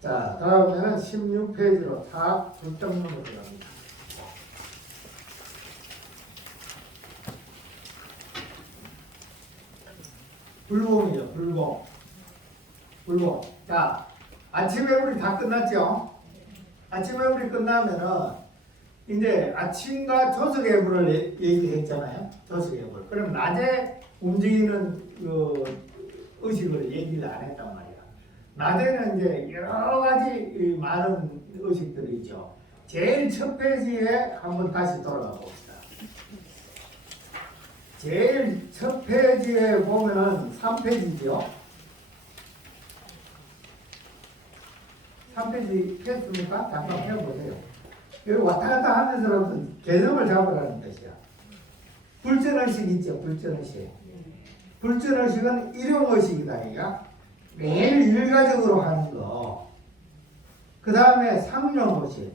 자, 다음에는 16페이지로 다 불정문으로 들어갑니다. 불공이죠, 불공. 불공. 자, 아침에 우리 다 끝났죠? 아침에 우리 끝나면은 이제 아침과 조석예불을 얘기했잖아요. 조석예불. 그럼 낮에 움직이는 그 의식을 얘기를 안 했단 말이야. 낮에는 이제 여러 가지 많은 의식들이 있죠. 제일 첫 페이지에 한번 다시 돌아가 봅시다. 제일 첫 페이지에 보면은 3페이지죠. 3페이지 폈습니까? 잠깐 펴보세요. 여기 왔다 갔다 하면서라도 개념을 잡으라는 뜻이야. 불전의식 있죠, 불전의식. 불전의식은 일용의식이다, 이가 매일 일가적으로 하는 거. 그 다음에 상용의식,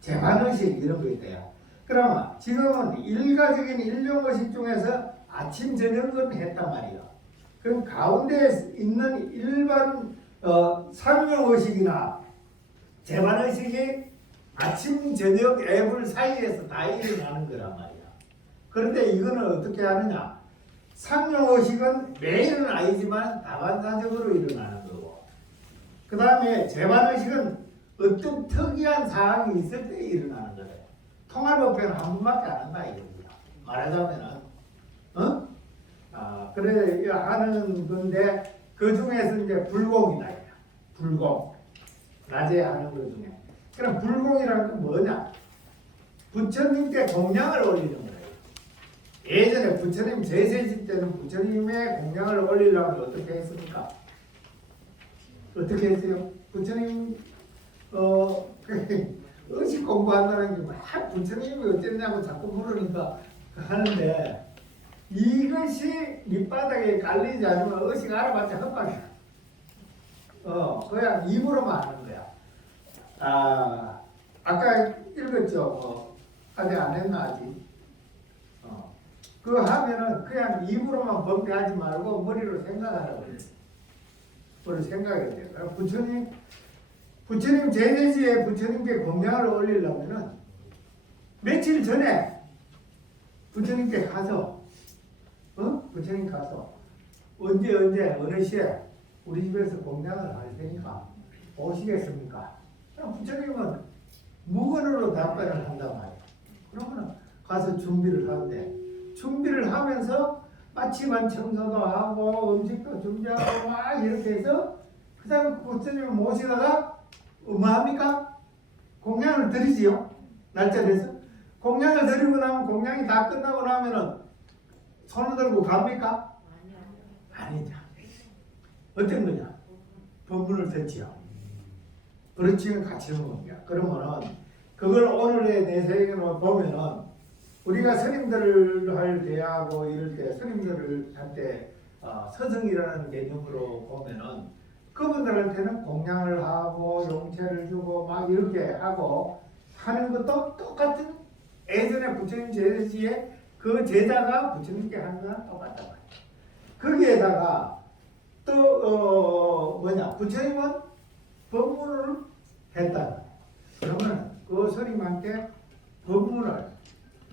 재반의식 이런 거 있대요. 그러면 지금은 일가적인 일용의식 중에서 아침, 저녁은 했단 말이야. 그럼 가운데 있는 일반 상용의식이나 재반의식이 아침, 저녁, 애불 사이에서 다 일어나는 거란 말이야. 그런데 이거는 어떻게 하느냐? 상용의식은 매일은 아니지만 다반사적으로 일어나는 거고, 그 다음에 재반의식은 어떤 특이한 사항이 있을 때 일어나는 거예요. 통할법회는 한 번밖에 안 한다 이겁니다. 말하자면은, 그래 하는 건데 그 중에서 이제 불공이다. 불공. 낮에 하는 것 중에. 그럼 불공이라는 건 뭐냐? 부처님께 공양을 올리는 거예요. 예전에 부처님 제세시 때는 부처님의 공양을 올리려면 어떻게 했습니까? 어떻게 했어요? 부처님 의식 공부한다는 게 막 부처님이 어땠냐고 자꾸 물으니까 하는데, 이것이 밑바닥에 깔리지 않으면 의식 알아봤자 헛방이야. 그냥 입으로만 하는 거야. 아까 읽었죠? 아직 안 했나 아직? 그거 하면은 그냥 입으로만 번뇌하지 말고 머리로 생각하라고 그래요. 머리로 생각해야 돼요. 그럼 부처님 제대지에 부처님께 공양을 올리려면은 며칠 전에 부처님께 가서, 부처님 가서 언제 어느 시에 우리 집에서 공양을 할 테니까 오시겠습니까? 그럼 부처님은 무건으로 답변을 한단 말이에요. 그러면 가서 준비를 하는데, 준비를 하면서 마치만 청소도 하고 음식도 준비하고 막 이렇게 해서 그 다음에 부처님을 모시다가 뭐 합니까? 공양을 드리지요. 날짜에서 공양을 드리고 나면, 공양이 다 끝나고 나면은 손을 들고 갑니까? 아니죠. 어떤 거냐? 법문을 듣지요. 그렇지는 같이 하는 겁니다. 그러면은 그걸 오늘의 내세경으로 보면은 우리가 스님들을 대하고 이럴 때, 스님들을 할 때 서성이라는 개념으로 보면은 그분들한테는 공양을 하고 용체를 주고 막 이렇게 하고 하는 것도 똑같은, 예전에 부처님 제시에 그 제자가 부처님께 하는 거랑 똑같단 말이에요. 거기에다가 또 부처님은 법문을 했다. 그러면 그 스님한테 법문을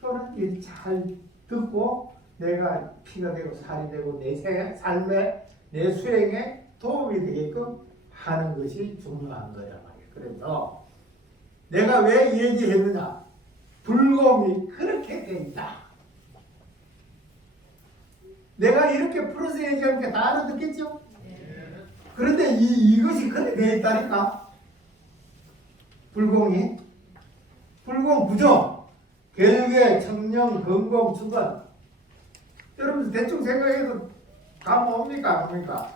또는 잘 듣고 내가 피가 되고 살이 되고 내 삶에, 내 수행에 도움이 되게끔 하는 것이 중요한 거란 말이에요. 그래서 내가 왜 얘기했느냐? 불공이 그렇게 돼 있다. 내가 이렇게 풀어서 얘기하니까 다 알아듣겠죠? 그런데 이것이 그렇게 돼 있다니까. 불공 부정, 결계, 청령, 건공, 주관. 여러분 대충 생각해도 감 옵니까? 안 옵니까?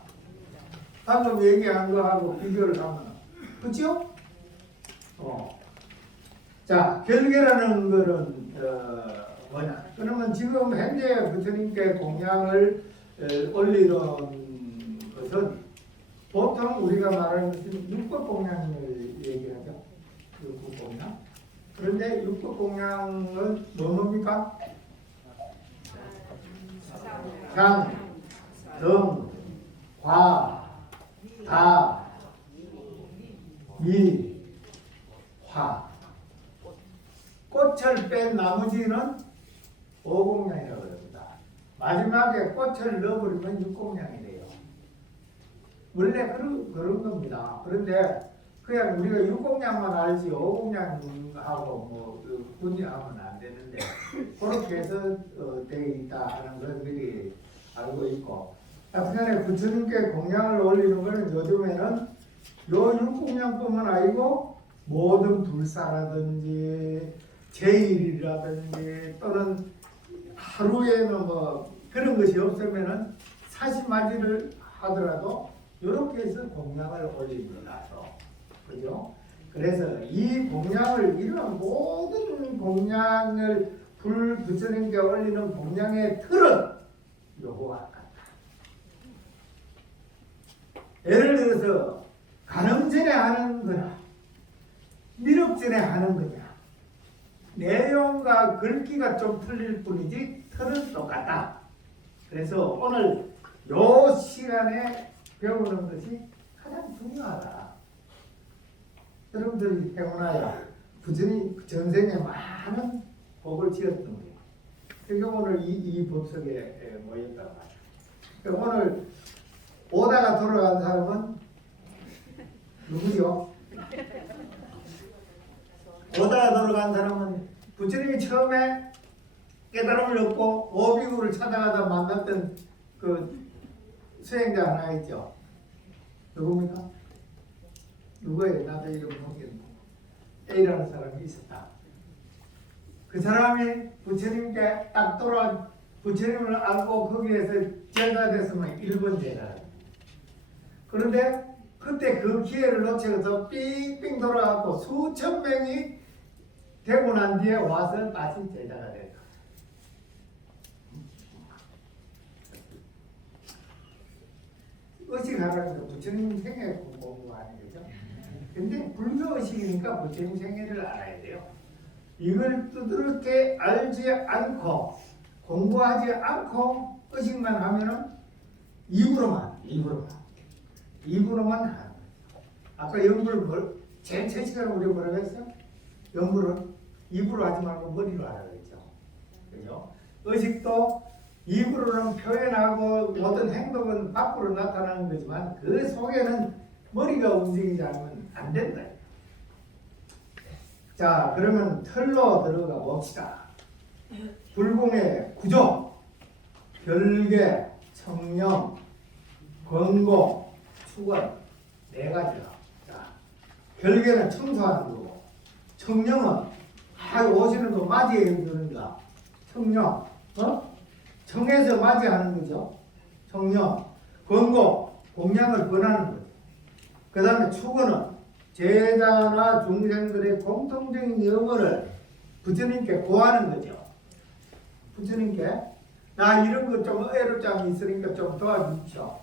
방금 얘기한 거하고 비교를 하면, 그렇죠? 자, 결계라는 거는 뭐냐? 그러면 지금 현재 부처님께 공양을 올리는 것은 보통 우리가 말하는 것은 육법공양을 얘기하죠. 육법공양. 그런데 육법공양은 뭡니까? 장, 등, 과, 다, 미, 화. 꽃을 뺀 나머지는 오공량이라고 합니다. 마지막에 꽃을 넣어버리면 육공량이 돼요. 원래 그런 겁니다. 그런데 그냥 우리가 육공량만 알지 오공량하고 뭐 분리하면 안 되는데 그렇게 해서 되어 있다 하는 걸 미리 알고 있고, 하여튼간에 부처님께 공양을 올리는 것은 요즘에는 요 육공량뿐만 아니고 모든 불사라든지 제일이라든지 또는 하루에는 뭐 그런 것이 없으면은 사시마지를 하더라도 이렇게 해서 공양을 올립니다. 그죠? 그래서 이 공양을, 이런 모든 공양을 부처님께 올리는 공양의 틀은 요거와 같다. 예를 들어서 간음전에 하는 거나 미륵전에 하는 거냐, 내용과 글귀가 좀 틀릴 뿐이지 틀은 똑같다. 그래서 오늘 요 시간에 배우는 것이 가장 중요하다. 여러분들이 태어나야 부처님 전생에 많은 복을 지었던 거예요. 그러니까 오늘 이 법석에 모였다고 하죠. 그러니까 오늘 오다가 돌아간 사람은 누구죠? 오다가 돌아간 사람은 부처님이 처음에 깨달음을 얻고 오비구를 찾아가다 만났던 그 수행자 하나 있죠. 누굽니까? 누구예요? 나도 이름 모르겠는데 A라는 사람이 있었다. 그 사람이 부처님께 딱 돌아 부처님을 알고 거기에서 제가 됐으면 1번 제가. 그런데 그때 그 기회를 놓쳐서 삥삥 돌아가고 수천 명이 되고 난 뒤에 와서 다시 제자가 됐다. 의식하라는 거 부처님 생애 공부하는 거죠. 근데 불교 의식이니까 부처님 생애를 알아야 돼요. 이걸 두드럽게 알지 않고 공부하지 않고 의식만 하면은 입으로만 하는 거예요. 아까 연불을 제일 첫 시간에 우리가 뭐라고 했어요? 연불은 입으로 하지 말고 머리로 하라고 했죠. 그죠? 의식도 입으로는 표현하고 모든 행동은 밖으로 나타나는 거지만 그 속에는 머리가 움직이지 않으면 안 된다. 자, 그러면 틀로 들어가 봅시다. 불공의 구조, 별개, 청령, 권고, 축원, 네 가지다. 자, 별개는 청소하는 거고, 청령은 오시는 거 맞이해 주는 거. 청령, 청해서 맞이하는 거죠. 청령, 권고, 공양을 권하는 거죠. 그 다음에 축원은 제자나 중생들의 공통적인 영어를 부처님께 구하는 거죠. 부처님께 나 이런 거 좀 어렵지 않게 있으니까 좀 도와주십시오.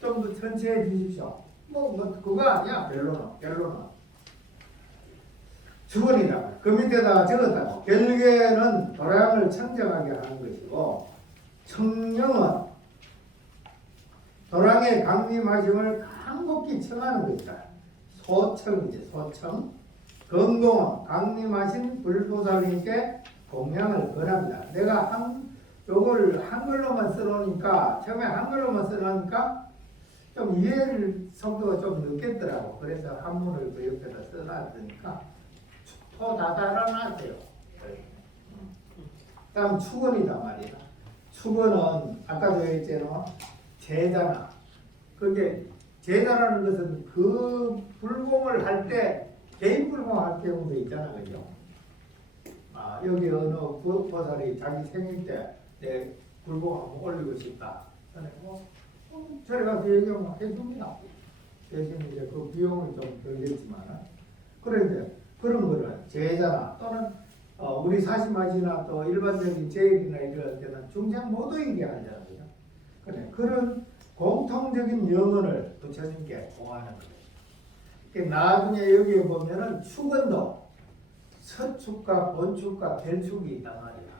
좀 더 천천히 해주십시오. 뭐 그거 아니야. 결론은 축원이다. 그 밑에다가 적었다고. 별개는 도량을 청정하게 하는 것이고, 청령은 도량의 강림하심을 간곡히 청하는 것이다. 소청이지, 소청. 건공은 강림하신 불보살님께 공양을 권합니다. 내가 요걸 한글로만 써놓으니까, 처음에 한글로만 써놓으니까 좀 이해를 속도가 좀 늦겠더라고. 그래서 한문을 그 옆에다 써놨으니까 토다다라나세요. 다음 축원이다 말이다. 축원은 아까도 했잖아. 제자나. 그게 제자라는 것은 그 불공을 할 때 개인 불공할 경우도 있잖아, 그죠? 여기 어느 보살이 자기 생일 때 내 불공 한번 올리고 싶다. 저리 가서 얘기하면 해줍니다. 대신 이제 그 비용을 좀 들겠지만, 그런데 그런 거를 제자나 또는 우리 사시마지나 또 일반적인 제일이나 이럴 때는 중생 모두에게 하잖아요. 그래, 그런 공통적인 영혼을 부처님께 공하는 거예요. 나중에 여기에 보면은 축원도 서축과 본축과 결축이 있단 말이야.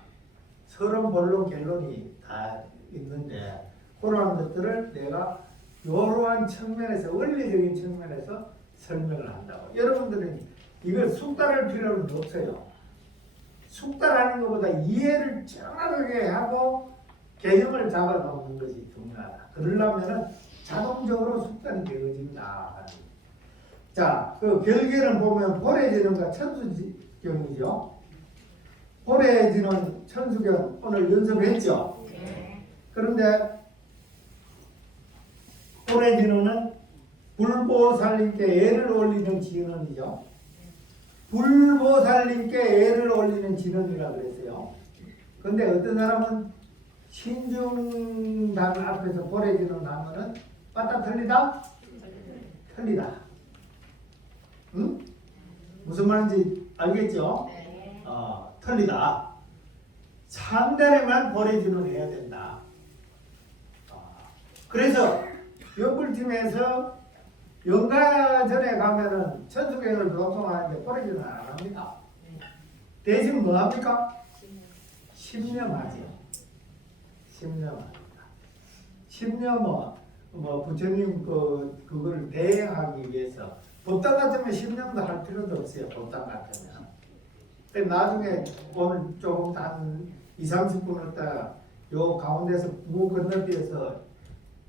서론, 본론, 결론이 다 있는데 그러한 것들을 내가 이러한 측면에서 원리적인 측면에서 설명을 한다고. 여러분들은 이걸 숙달할 필요는 없어요. 숙달하는 것보다 이해를 정확하게 하고 개념을 잡아놓는 것이 중요하다. 그러려면 자동적으로 숙달이 되어진다. 자, 그 결계는 보면 보래진원과 천수경이죠. 보래진원, 천수경 오늘 연습했죠. 그런데 보래진원은 불보살님께 애를 올리는 진원이죠. 불보살님께 애를 올리는 진원이라 그랬어요. 근데 어떤 사람은 신중당 앞에서 보래진원 하면은 맞다 틀리다? 틀리다. 응? 무슨 말인지 알겠죠? 틀리다. 상단에만 보래진원 해야 된다. 그래서 연불팀에서 연가전에 가면은 천수경을 도통하는데 보래진원 안 합니다. 대신 뭐 합니까? 십념하죠. 십념합니다. 십념은 부처님 그걸 대행하기 위해서 법당 같으면 십념도 할 필요도 없어요. 법당 같으면. 나중에 오늘 조금 한 20-30분 있다가 요 가운데서 무 건너뛰어서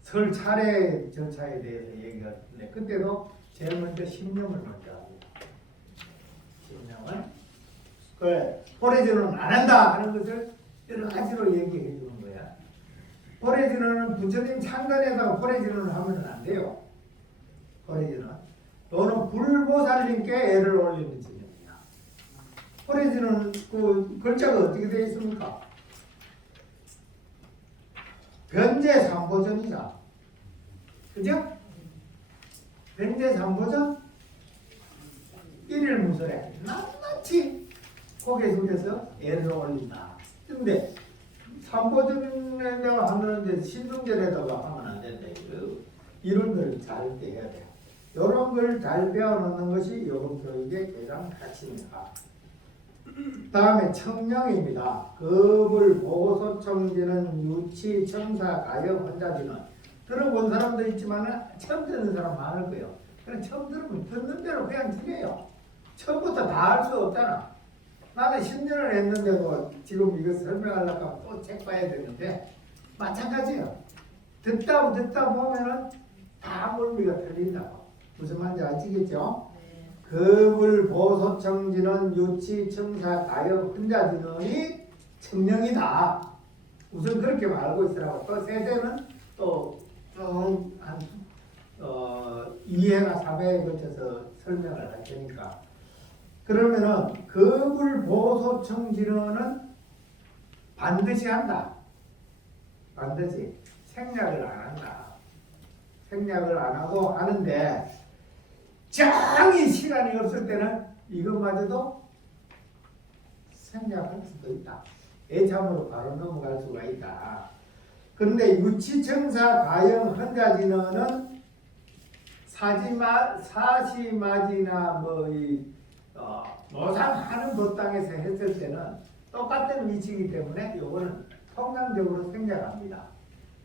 설 차례 절차에 대해서 얘기가 있는데 그때도 제일 먼저 십념을 먼저 합니다. 십념은 그래 보래진원은 안 한다 하는 것을 여러 가지로 얘기해 주는 거야. 보래진원은 부처님 창간에다가 보래진원을 하면 안 돼요. 보래진원 너는 불보살님께 애를 올리는 진영이야. 보래진원은 그 글자가 어떻게 되어 있습니까? 변제 3보전이다. 그죠? 변제 3보전 1일 무설에 낱낱이 고개 숙여서 애를 올린다. 근데 3보전에다가 하는데 신중전에다가 하면 안 된다. 이런 걸 잘 해야 돼. 이런 걸 잘 배워놓는 것이 요금 교육의 가장 가치입니다. 다음에 청령입니다. 급을 보소청지는 유치, 청사, 가역, 환자지는 들어본 사람도 있지만 처음 듣는 사람 많을 거예요. 그냥 처음 들으면 듣는 대로 그냥 들려요. 처음부터 다 할 수 없잖아. 나는 10년을 했는데도 지금 이거 설명하려고 하면 또 책 봐야 되는데 마찬가지예요. 듣다 보면은 다 물미가 틀린다고. 무슨 말인지 아시겠죠? 급을 보소청지는 유치, 청사, 가역, 혼자진원이 청령이다. 우선 그렇게 말하고 있으라고. 또 세세는 또 한 2회나 3회에 걸쳐서 설명을 할 테니까. 그러면은 급을 보소청지는은 반드시 한다. 반드시 생략을 안 한다. 생략을 안 하고 하는데 장이 시간이 없을 때는 이것마저도 생략할 수도 있다. 애참으로 바로 넘어갈 수가 있다. 그런데 유치청사 가영 헌자진어는 사시마지나 노상하는 법당에서 했을 때는 똑같은 위치이기 때문에 요거는 통상적으로 생략합니다.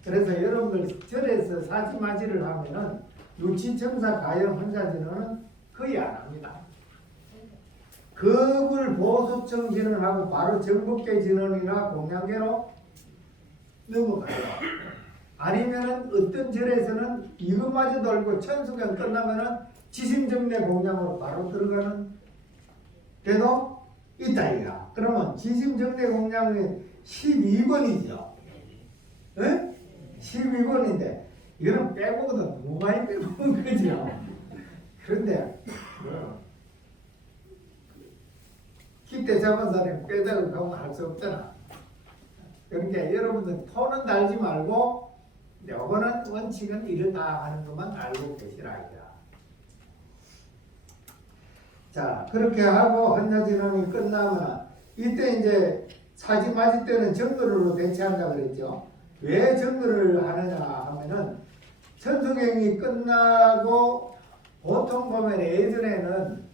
그래서 여러분들 절에서 사시마지를 하면은 유치청사 가영 헌자진어는 거의 안 합니다. 급을 보소청 진언하고 바로 정법계 진언이나 공양계로 넘어가요. 아니면은 어떤 절에서는 이것마저 돌고 천수경 끝나면은 지심정례 공양으로 바로 들어가는 데도 있다 이가. 그러면 지심정례 공양이 12번이죠. 네? 12번인데 이거는 빼먹어도 너무 많이 빼먹은 거죠. 그런데 기대 잡은 사람이 빼자고 가면 할 수 없잖아. 그러니까 여러분들 톤은 달지 말고 요거는 원칙은 이렇다 하는 것만 알고 계시라 이거야. 자, 그렇게 하고 헌자진언이 끝나면 이때 이제 사지마지 때는 정거로 대체한다 그랬죠. 왜 정거를 하느냐 하면은 천수경이 끝나고 보통 보면 예전에는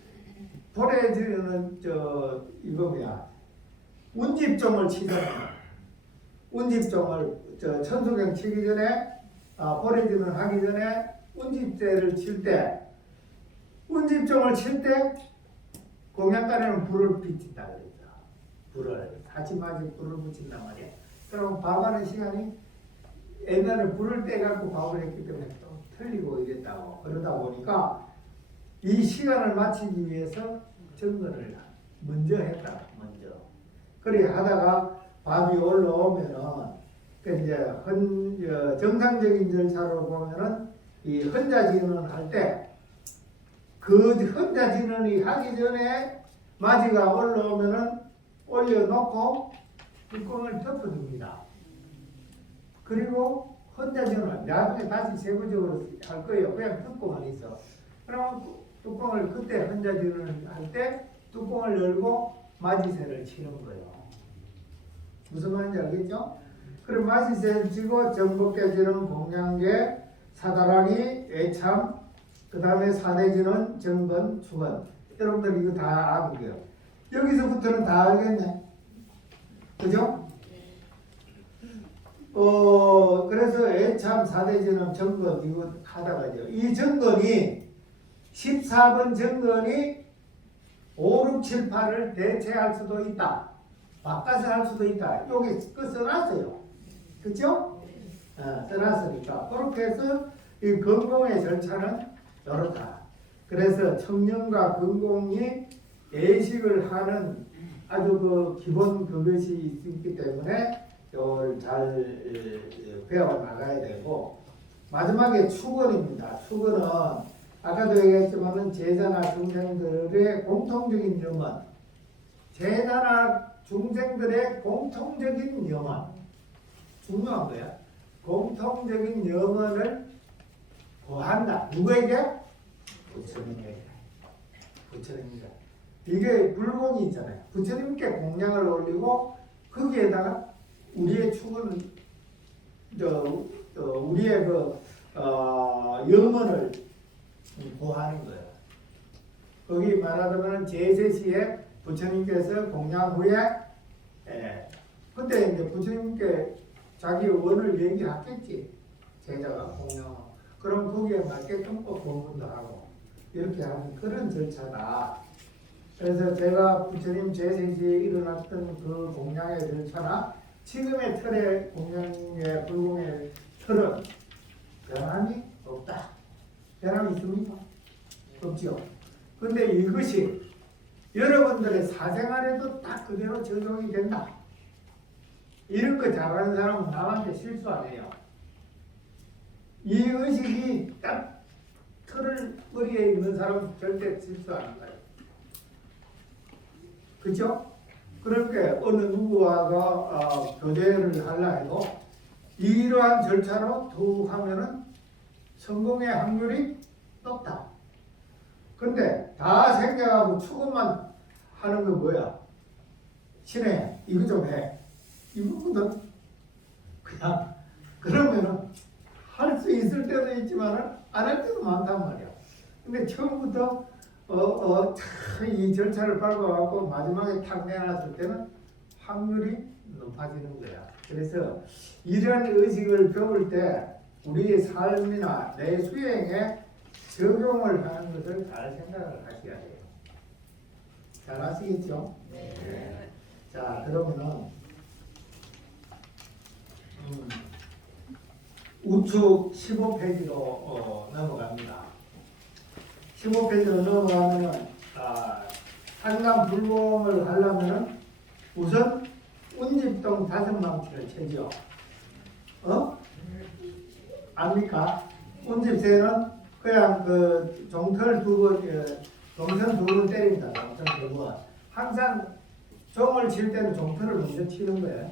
보래지는 운집종을 치잖아요. 운집종을 천수경 치기 전에 보래지는 하기 전에 운집제를 칠 때 운집종을 칠 때 공양간에는 불을 비친다 그랬죠. 불을 사지마지 불을 붙인단 말이야. 그럼 밥하는 시간이 옛날에 불을 떼갖고 밥을 했기 때문에 또 틀리고 이랬다고. 그러다 보니까 이 시간을 맞추기 위해서 정근을 먼저 했다. 먼저. 그래 하다가 밥이 올라오면은 그 이제 정상적인 절차로 보면은 이 헌자진언을 할 때 그 헌자진언이 하기 전에 마지가 올라오면은 올려놓고 뚜껑을 덮어줍니다. 그리고 헌자진언 나중에 다시 세부적으로 할 거예요. 그냥 뚜껑만 있어. 그러면 뚜껑을 그때 헌자진언을 할 때 뚜껑을 열고 마지새를 치는 거예요. 무슨 말인지 알겠죠? 그럼 마지새를 치고 정복개지는 공양계 사다라니 애참 그 다음에 사대지는 정건 수건. 여러분들 이거 다 아는 거예요. 여기서부터는 다 알겠네. 그죠? 그래서 애참 사대지는 정건 이거 하다가죠. 이 정건이 14번 정건이 5, 6, 7, 8을 대체할 수도 있다. 바꿔서 할 수도 있다. 여기 써놨어요. 그죠? 써놨으니까. 그렇게 해서 이 건공의 절차는 이렇다. 그래서 청년과 건공이 예식을 하는 아주 그 기본 그것이 있기 때문에 이걸 잘 배워 나가야 되고, 마지막에 축원입니다. 축원은 아까도 얘기했지만은 제자나 중생들의 공통적인 염원, 제자나 중생들의 공통적인 염원, 중요한 거야. 공통적인 염원을 고한다. 누구에게? 부처님에게. 부처님께. 이게 불공이 있잖아요. 부처님께 공양을 올리고 거기에다가 우리의 축은 우리의 염원을 고하는 거예요. 거기 말하자면 제세시에 부처님께서 공양 후에 그때 이제 부처님께 자기 원을 얘기하겠지. 제자가 공양. 그럼 거기에 맞게끔 공문도 하고 이렇게 하는 그런 절차다. 그래서 제가 부처님 제세시에 일어났던 그 공양의 절차나 지금의 틀의 공양의 불공의 틀은 변함이 없다. 변함이 있습니까? 없죠. 근데 이것이 여러분들의 사생활에도 딱 그대로 적용이 된다. 이런 거 잘하는 사람은 남한테 실수 안 해요. 이 의식이 딱 틀을 머리에 있는 사람은 절대 실수 안 한다. 그죠? 그렇게 어느 누구와가 교제를 하려 해도 이러한 절차로 툭 하면은 성공의 확률이 높다. 근데 다 생겨가고 추구만 하는 건 뭐야? 신혜 이거 좀 해. 이거거든. 그냥 그러면은 할 수 있을 때도 있지만 안 할 때도 많단 말이야. 근데 처음부터 이 절차를 밟아갖고 마지막에 탁 내놨을 때는 확률이 높아지는 거야. 그래서 이러한 의식을 배울 때 우리의 삶이나 내 수행에 적용을 하는 것을 잘 생각을 하셔야 돼요. 잘 아시겠죠? 네. 자, 그러면은 우측 15페이지로 넘어갑니다. 15페이지로 넘어가면은 상담 불공을 하려면은 우선 운집동 5망치를 채죠. 압니까? 운집새는 그냥 그 종털 2번, 종선 2번 때립니다. 종선 2번. 항상 종을 칠 때는 종털을 먼저 치는 거예요.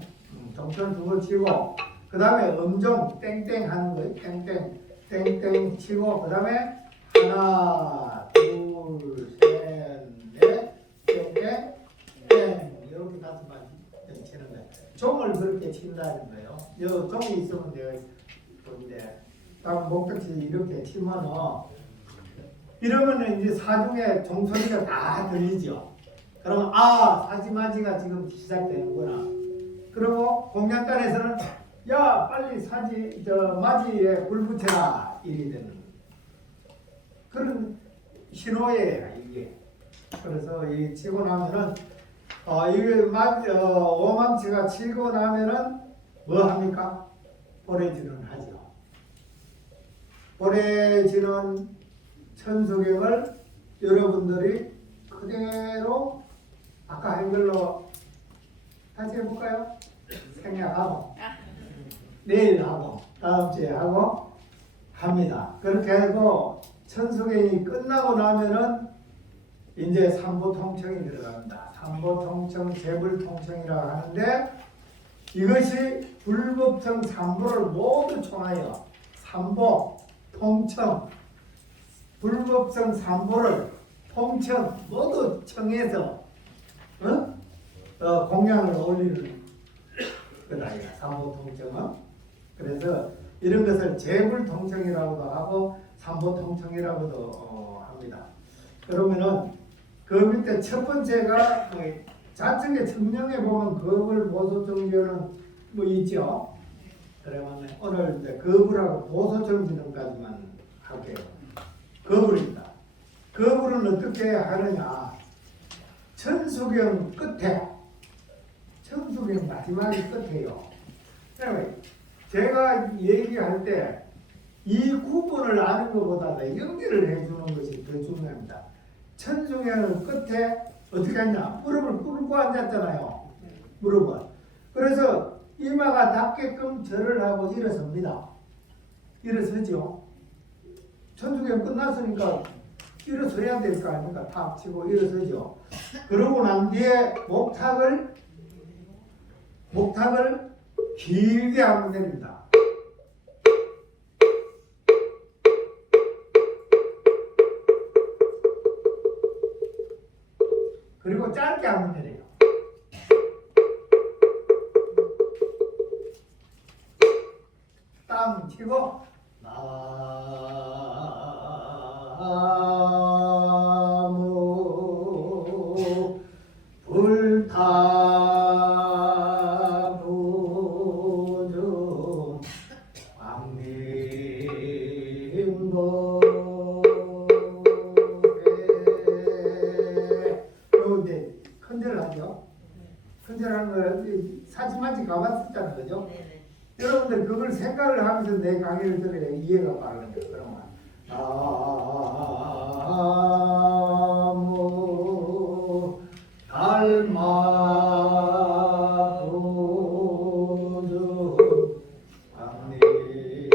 종털 2번 치고 그 다음에 음종 땡땡 하는 거예요. 땡땡 땡땡 치고 그 다음에 하나 둘 셋 넷 땡땡 땡 이렇게 5번 치는 거예요. 종을 그렇게 친다는 거예요. 여 종이 있으면 내가 보는데 다음 목적지 이렇게 치면은 이러면은 이제 사중에 종소리가 다 들리죠. 그러면 사지마지가 지금 시작되는구나. 그리고 공양간에서는 야 빨리 마지에 불 붙여라 이리 되는 그런 신호예요 이게. 그래서 이 치고 나면은 이게 오망치가 치고 나면은 뭐 합니까? 보내지는 하죠. 보내지는 천수경을 여러분들이 그대로 아까 한 걸로 다시 해볼까요? 생략하고 내일 하고 다음 주에 하고 합니다. 그렇게 하고 천수경이 끝나고 나면은 이제 삼보통청이 들어갑니다. 삼보통청, 재불통청이라고 하는데 이것이 불법청 삼보를 모두 총하여 삼보, 통청, 불법청 삼보를 통청 모두 청해서 공양을 올리는 거다. 삼보통청은. 그래서 이런 것을 재불통청이라고도 하고 삼보통청이라고도 합니다. 그러면은 그 밑에 첫 번째가 자청의 청령에 보면 거불 보소정지는 뭐 있죠. 그러면 오늘 이제 거불하고 보소정지는까지만 할게요. 거불입니다. 거불은 어떻게 하느냐? 천수경 끝에, 천수경 마지막이 끝에요. 제가 얘기할 때 이 구분을 아는 것보다 연결을 해주는 것이 더 중요합니다. 천수경은 끝에 어떻게 하냐? 무릎을 꿇고 앉았잖아요. 무릎을. 그래서 이마가 닿게끔 절을 하고 일어섭니다. 일어서죠. 천수경 끝났으니까 일어서야 될 거 아닙니까? 탁 치고 일어서죠. 그러고 난 뒤에 목탁을 길게 한번 내립니다. 그리고 짧게 한번 내려요. 땅 치고 나무 불타무중 광림보 이제 큰절을 하죠. 큰절하는 걸 사진만치 가봤었잖아요, 그죠? 여러분들 그걸 생각을 하면서 내 강의를 들어야 이해가 빠르는 거예요. 그러면 나무 달마도주 광림보배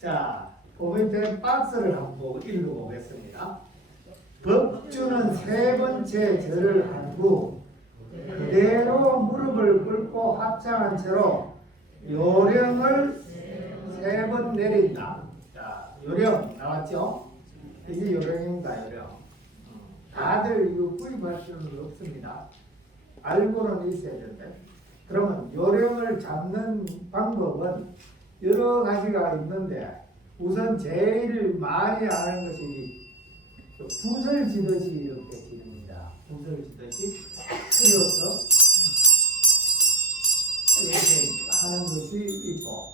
자, 포인트 박스를 한번 읽어보겠습니다. 법주는 세 번째 절을 한 후 그대로 무릎을 꿇고 합장한 채로 요령을 세 번 내린다. 자, 요령 나왔죠? 이게 요령입니다. 요령. 다들 이거 구입할 수는 없습니다. 알고는 있어야 되는데. 그러면 요령을 잡는 방법은 여러 가지가 있는데 우선 제일 많이 하는 것이 붓을 지듯이 이렇게 지릅니다. 붓을 지듯이 틀어서 이렇게 하는 것이 있고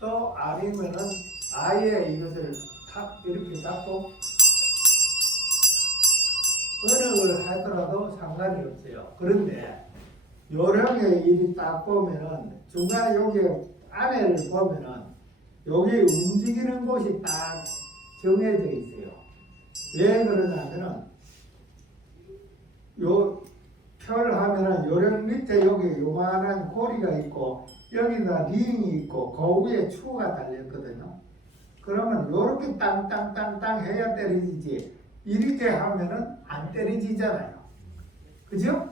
또 아니면은 아예 이것을 탁 이렇게 잡고 어느 걸 하더라도 상관이 없어요. 그런데 요령의 일이 딱 보면은 중간에 여기 안에를 보면은 여기 움직이는 곳이 딱 정해져 있어요. 왜 그러냐면은 요 펼 하면은 요령 밑에 여기 요만한 고리가 있고 여기다 링이 있고 그 위에 추가 달렸거든요. 그러면 요렇게 땅땅땅땅 해야 때려지지 이렇게 하면은 안 때려지잖아요. 그죠?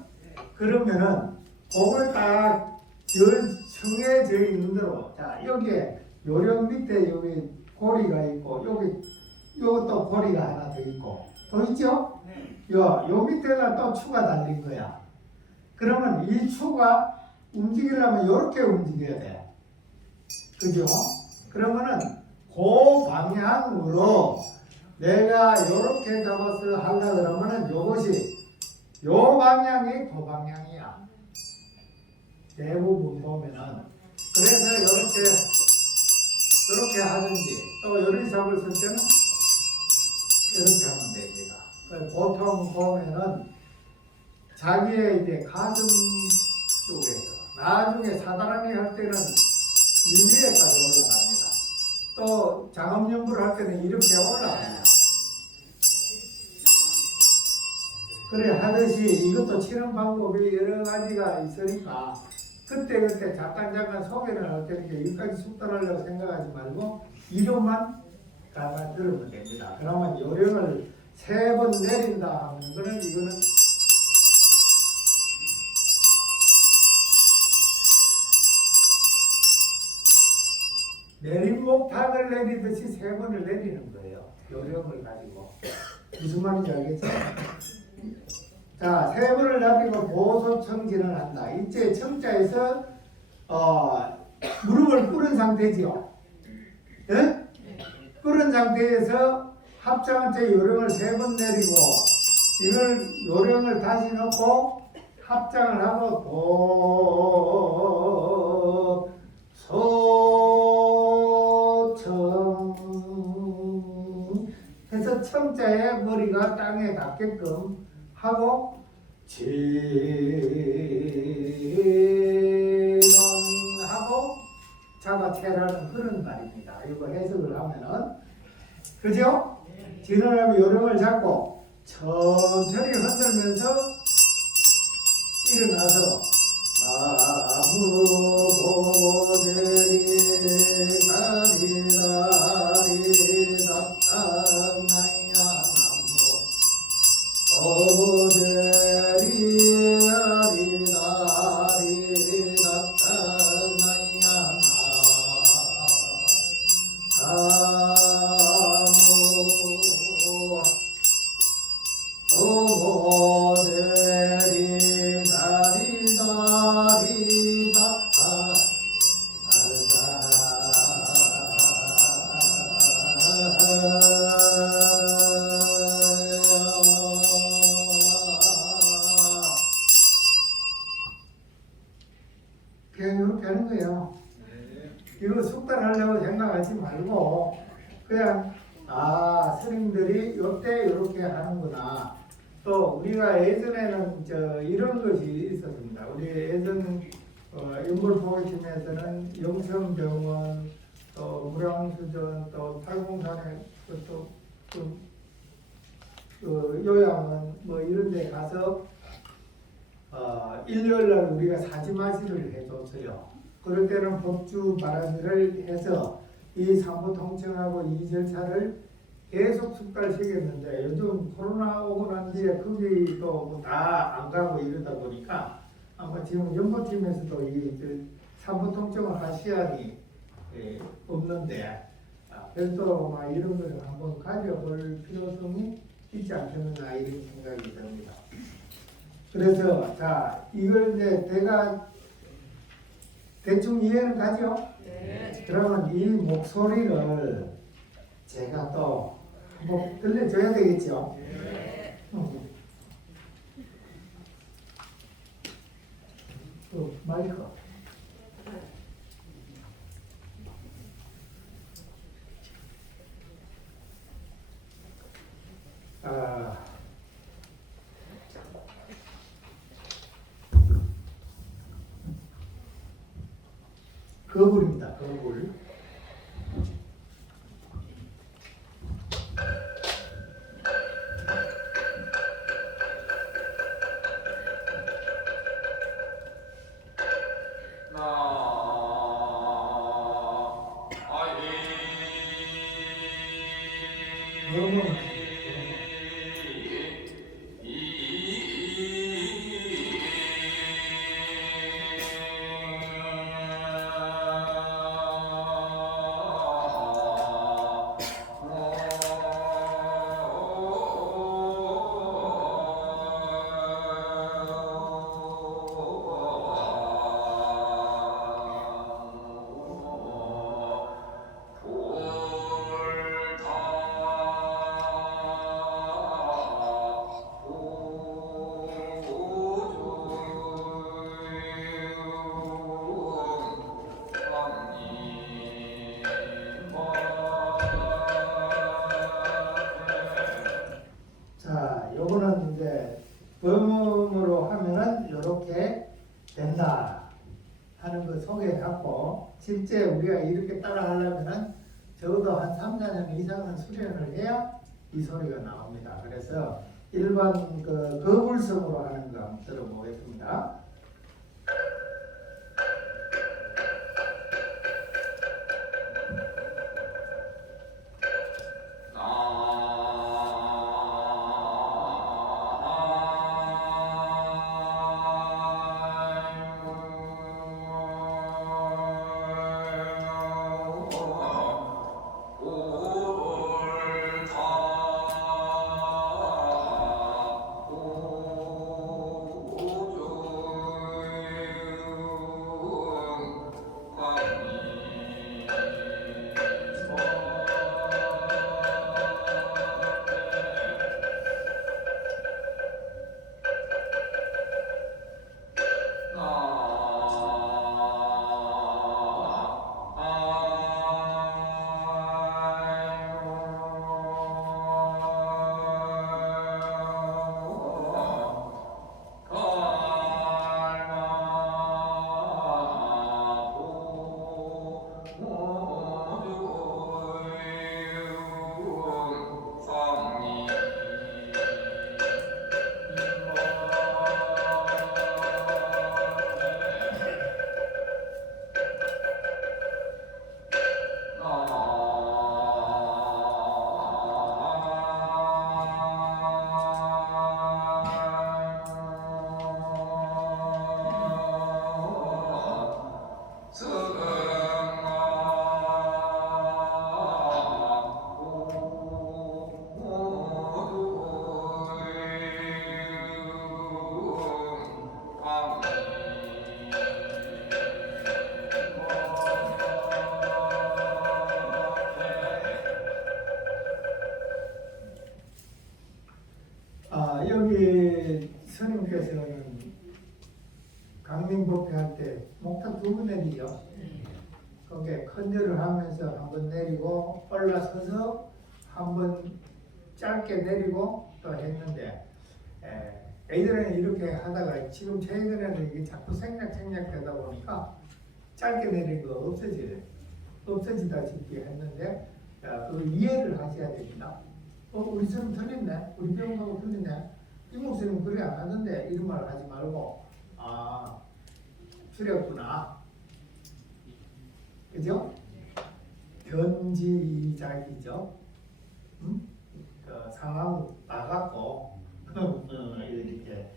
그러면은 그걸 딱 정해져 있는 대로 자 여기에 요령 밑에 여기 고리가 있고 여기 요것도 고리가 하나 더 있고 더 있죠? 요 밑에가 또 추가 달린 거야. 그러면 이 추가 움직이려면 이렇게 움직여야 돼. 그죠? 그러면은 그 방향으로 내가 이렇게 잡아서 하려 그러면은 요것이 요 방향이 그 방향이야. 대부분 보면은. 그래서 이렇게 하든지 또 요리 잡을 쓸 때는 이렇게 하면 됩니다. 보통 보면은 자기의 이제 가슴 쪽에서 나중에 사다라미 할 때는 이 위에까지 올라갑니다. 또 장엄연부를 할 때는 이렇게 올라갑니다. 그래 하듯이 이것도 치는 방법이 여러 가지가 있으니까 그때 잠깐 소개를 할 테니까 여기까지 숙달하려고 생각하지 말고 이름만 갖다 들으면 됩니다. 그러면 요령을 3번 내린다 하는 거는 이거는 내림목탁을 내리듯이 3번을 내리는 거예요. 요령을 가지고. 무슨 말인지 알겠죠? 자, 3번을 잡히고 보소청진을 한다. 이제 청자에서 무릎을 꿇은 상태지요. 예? 꿇은 상태에서 합장한 채 요령을 3번 내리고 이걸 요령을 다시 넣고 합장을 하고 소청 해서 청자의 머리가 땅에 닿게끔 하고 진원하고 잡아채라는 그런 말입니다. 이거 해석을 하면은 그죠? 진원하면 요령을 잡고 천천히 흔들면서 일어나서 나무 보제리 가리다리 닥당나야 나무 보제리 가리다리 닥당나야 나무 보제리 가리다리 닥당나야 그냥 이렇게 하는 거예요. 이거 숙달하려고 생각하지 말고 그냥 스님들이 요때 이렇게 하는구나. 또 우리가 예전에는 이런 것이 있었습니다. 우리 예전 인물포개팀에서는 영천병원, 또 무량수전, 또 팔공산에 또 요양원 뭐 이런 데 가서 일요일날 우리가 사지마시를 해줬어요. 그럴 때는 법주 바라지를 해서 이 산부통증하고 이 절차를 계속 숙달시켰는데 요즘 코로나 오고 난 뒤에 거기도 다 안 가고 이러다 보니까 아마 지금 연구팀에서도 이 산부통증을 할 시간이 없는데 별도로 막 이런 걸 한번 가져볼 필요성이 있지 않겠느냐 이런 생각이 듭니다. 그래서 이걸 이제 내가 대충 이해는 가죠? 네. 그러면 이 목소리를 제가 또 한번 들려줘야 되겠죠? 네. 또 마이크. 거불입니다. 거불. 자, 요거는 이제 범음으로 하면은 이렇게 된다 하는 거 소개해갖고 실제 우리가 이렇게 따라 하려면은 적어도 한 3, 4년 이상은 수련을 해야 이 소리가 나옵니다. 그래서 일반 그 거불성으로 하는 거 한번 들어보겠습니다. 여기 스님께서는 강림법회 할 때 목탁 2번 내리죠. 그게 컨절을 하면서 한 번 내리고 올라서서 한 번 짧게 내리고 또 했는데 예전에는 이렇게 하다가 지금 최근에는 이게 자꾸 생략되다 보니까 짧게 내린 거 없어지다시피 했는데 그걸 이해를 하셔야 됩니다. 우리 스님 틀렸네. 우리 병하고 틀렸네. 이 목사님 그래 안 하는데 이런 말 하지 말고 줄였구나. 그죠? 견지작이죠. 그 상황 나갔고 이렇게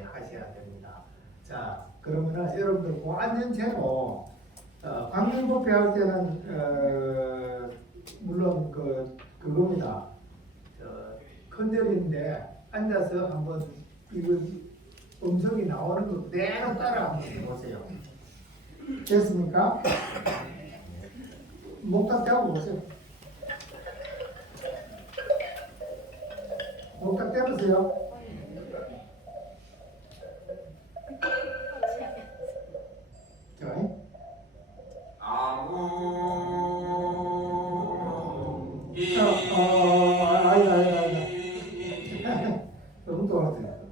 하셔야 됩니다. 자, 그러면은 여러분들 완전체로 광명법회 할 때는 물론 그겁니다. 컨절인데 앉아서 한번 이거 음성이 나오는 거 그대로 따라 한번 해보세요. 됐습니까? 목탁 떼고 보세요. 목탁 떼보세요.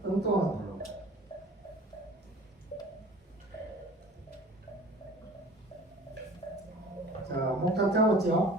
엉뚱하네. 자, 목탁 잡았죠?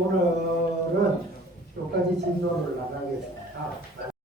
오늘은 여기까지 진도를 나가겠습니다.